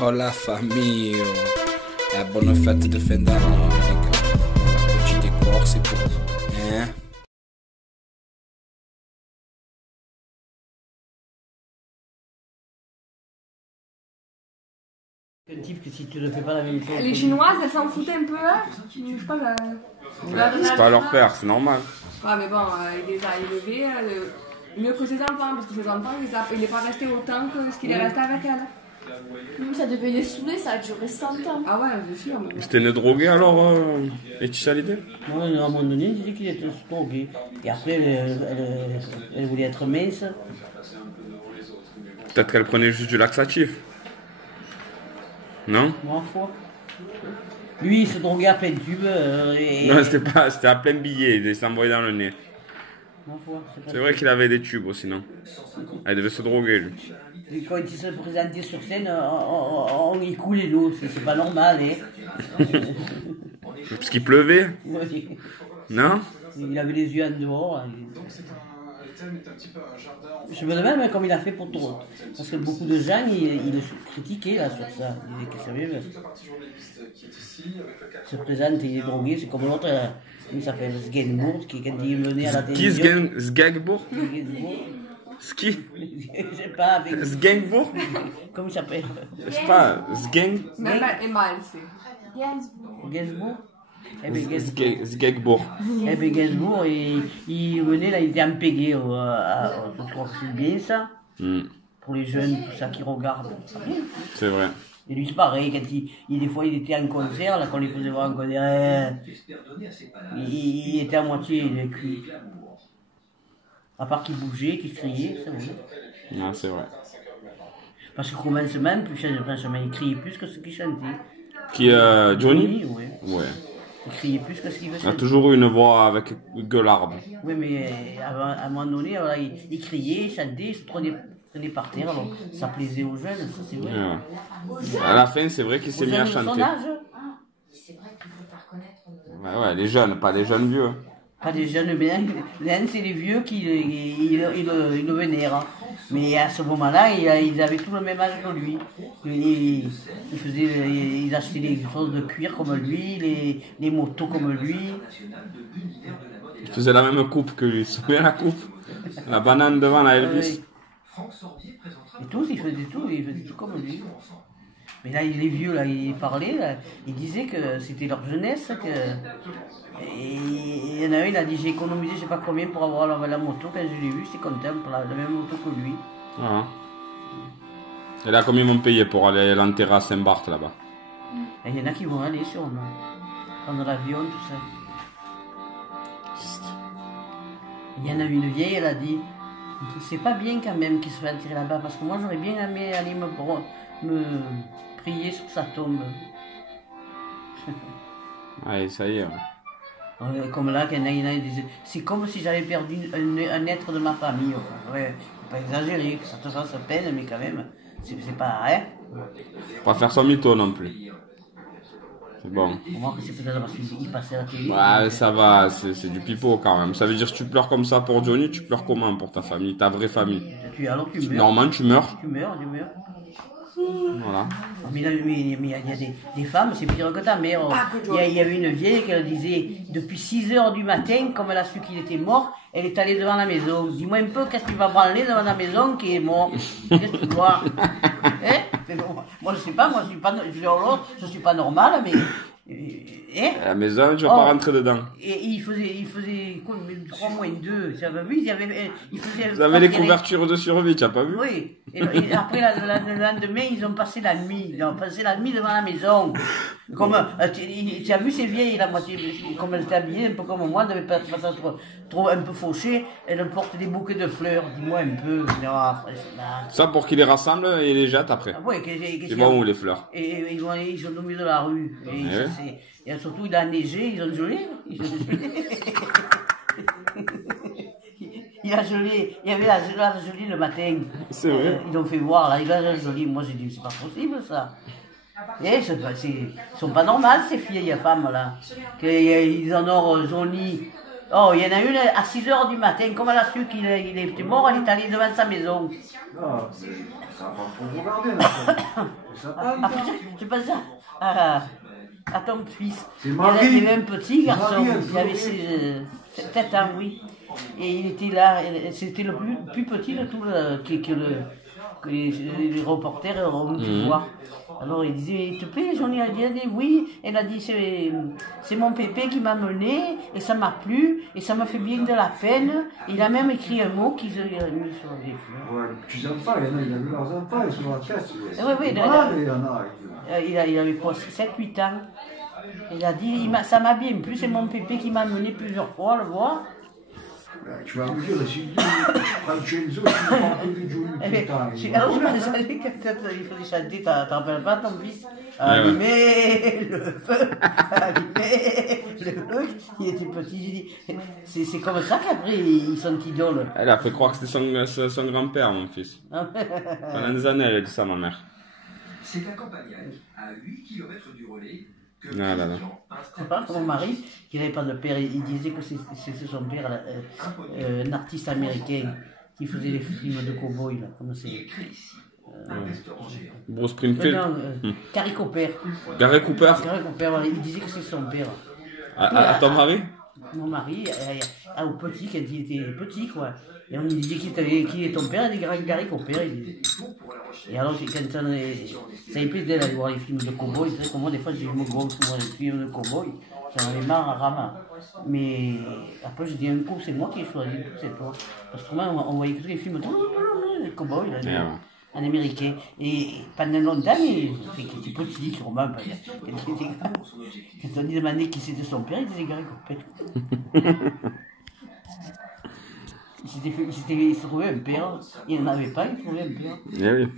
Oh la famille, oh. La bonne fête de fin d'année, les gars. La petite décor, c'est pour vous. Hein? Un type que si tu ne fais pas la même chose. Les Chinoises, elles s'en foutaient un peu, hein. Je sais pas, C'est pas leur père, c'est normal. Ouais, mais bon, il les a élevés mieux que ses enfants, parce que ses enfants, il n'est pas resté autant que ce qu'il est resté avec elle. Ça devait les saouler, ça a duré 100 ans. Ah ouais, bien sûr. C'était une droguée alors, Laetitia Hallyday? Ouais, à un moment donné, il disait qu'il était drogué. Et après, elle voulait être mince. Peut-être qu'elle prenait juste du laxatif. Non? Ma foi. Lui, il se droguait à plein tube. Non, c'était à plein billet, il s'envoyait dans le nez. Ma foi, C'est vrai qu'il avait des tubes aussi, non? Elle devait se droguer, lui. Et quand il se présentait sur scène, on y coulait l'eau, c'est pas normal, hein. Parce qu'il pleuvait? Ouais. Non? Il avait les yeux en dehors. Je me demande comment il a fait pour tout. Parce que beaucoup de gens, ils le critiquaient là, sur ça. Ils disaient qu'il se présente, il est drogué, c'est comme l'autre, il s'appelle Sgenbourg, qui quand il venait à la télévision. Qui Sgagbourg? Ski? Je sais pas, avec... Sgengbourg? Comment il s'appelle? Je sais pas, Sgeng? Même Emma, elle sait. Gainsbourg? Sgegbourg. Eh bien, Gainsbourg, il venait là, il était en pégé, je crois que c'est bien ça. Pour les jeunes, tout ça qui regardent. C'est vrai. Et lui, c'est pareil, quand des fois il était en concert, là, quand il faisait voir un concert, il était à moitié cuit. À part qu'il bougeait, qu'il criait, c'est vrai. Non, c'est vrai. Parce qu'au commencement, il criait plus que ce qu'il chantait. Qui Johnny? Oui. Ouais. Il criait plus que ce qu'il faisait. Il a toujours eu une voix avec gueularde. Oui, mais à un moment donné, alors, il criait, il chantait, il se prenait par terre, alors ça plaisait aux jeunes, ça c'est vrai. Ouais. À la fin, c'est vrai qu'il s'est mis à chanter. Ouais, les jeunes, pas les jeunes vieux. Pas des jeunes, mais l'un c'est les vieux qui le vénèrent. Mais à ce moment-là, ils avaient tout le même âge que lui. Ils achetaient des choses de cuir comme lui, les motos comme lui. Ils faisaient la même coupe que lui. Tu te souviens la coupe? La banane devant la Elvis. Et tous, ils faisaient tout comme lui. Mais là, les vieux, là, ils parlaient, là, ils disaient que c'était leur jeunesse, et il y en a un, il a dit j'ai économisé je sais pas combien pour avoir la moto, quand je l'ai vu, c'est content pour la même moto que lui. Ah. Et là, combien ils m'ont payé pour aller l'enterrer à Saint-Barth là-bas? Et il y en a qui vont aller sûrement, prendre l'avion, tout ça. Il y en a une vieille, elle a dit c'est pas bien quand même qu'il se fait enterrer là-bas, parce que moi j'aurais bien aimé aller me prier sur sa tombe. Allez, ça y est. Comme là, il y en a qui disent c'est comme si j'avais perdu un être de ma famille. Ouais, faut pas exagérer, que ça te fasse peine, mais quand même, c'est pas. Hein? Faut pas faire son mytho non plus. C'est bon. Moi, c'est peut-être parce qu'il passait à la télé. Ouais, ça va, c'est du pipeau quand même. Ça veut dire que tu pleures comme ça pour Johnny, tu pleures comment pour ta famille, ta vraie famille? Alors tu meurs. Normalement, tu meurs. Tu meurs. Voilà. Mais il y a des femmes, c'est pire que ta mère. Il y avait une vieille qui disait depuis 6 heures du matin, comme elle a su qu'il était mort, elle est allée devant la maison. Dis-moi un peu, qu'est-ce que tu vas branler devant la maison qui est mort? Qu'est-ce que tu vois? Hein? Moi, je sais pas, je suis pas normal, mais. À la maison, je vais pas rentrer dedans. Et il faisait quoi, 3 mois et 2, tu as vu, il faisait. Vous avez les couvertures de survie, tu n'as pas vu? Oui, et après le lendemain, ils ont passé la nuit devant la maison. Comme, tu as vu ces vieilles, la moitié, comme elles étaient habillées, un peu comme moi, elles n'avaient pas trop un peu fauché, elles portent des bouquets de fleurs, dis-moi un peu. Ça pour qu'ils les rassemblent et les jettent après. Oui, c'est bon où les fleurs? Et ils sont au milieu de la rue. Et surtout, il a neigé, ils ont gelé. Il a gelé, il y avait la gelée le matin. C'est vrai. Ils l'ont fait voir, là, il a gelé. Moi, j'ai dit, c'est pas possible ça. Ils sont pas normales ces filles et femmes là. Ils en ont Johnny. Oh, il y en a une à 6 heures du matin, comme elle a su qu'il était mort, elle est allée devant sa maison. Non, ça va pas trop regarder là. Ça Ah, parle, putain, je pense à ton fils. C'est Il Marie. y avait un petit garçon, Marie, il avait 7 ans, oui. Et il était là, c'était le plus petit de tout que les reporters ont pu voir. Alors il disait, il te plaît, Johnny? Elle a dit oui. Elle a dit, c'est mon pépé qui m'a mené, et ça m'a plu, et ça m'a fait bien de la peine. Il a même écrit un mot qu'il a mis sur les fleurs. Ouais, les petits enfants, il y en a, il a vu leurs enfants, ils sont dans la tête. Oui, il y en a. Il avait quoi, 7-8 ans. Il a dit, ça m'a bien plu, c'est mon pépé qui m'a mené plusieurs fois le voir. Tu vas me dire, si Francesco, tu parles que de Johnny tout le temps. Alors je pensais que il faisait chanter, t'en rappelles pas ton fils? ouais. Allumez le feu, allumez le feu. Il était petit, j'ai dit, c'est comme ça qu'après ils sont idoles. Elle a fait croire que c'était son grand-père, mon fils. Pendant des années, elle a dit ça à ma mère. C'est à Campagnac, à 8 km du relais, que Ah là là. C'est pas mon mari, qui n'avait pas de père, il disait que c'était son père, un artiste américain qui faisait des films de cow-boy, là, comme c'est. Bruce Springfield. Gary Cooper. Gary Cooper. Gary Cooper, voilà, il disait que c'est son père. À ton mari? Mon mari, au petit, quand il était petit, quoi. Et on lui disait qui est ton père, il dit Gary Cooper. Et alors, quand ça me plaisait d'aller voir les films de cow-boy, c'est vrai que moi, des fois, je me vois souvent les films de cow-boy, j'en avais marre à Rama. Mais après, je dis un coup, c'est moi qui ai choisi, c'est toi. Parce que moi, on voyait que tous les films de cow-boy, en américain. Et pendant longtemps, il était petit, sûrement. Quand on lui demandait qui c'était son père, il disait Gary Cooper. Il se trouvait un père, il n'en avait pas, il se trouvait un père. Eh oui.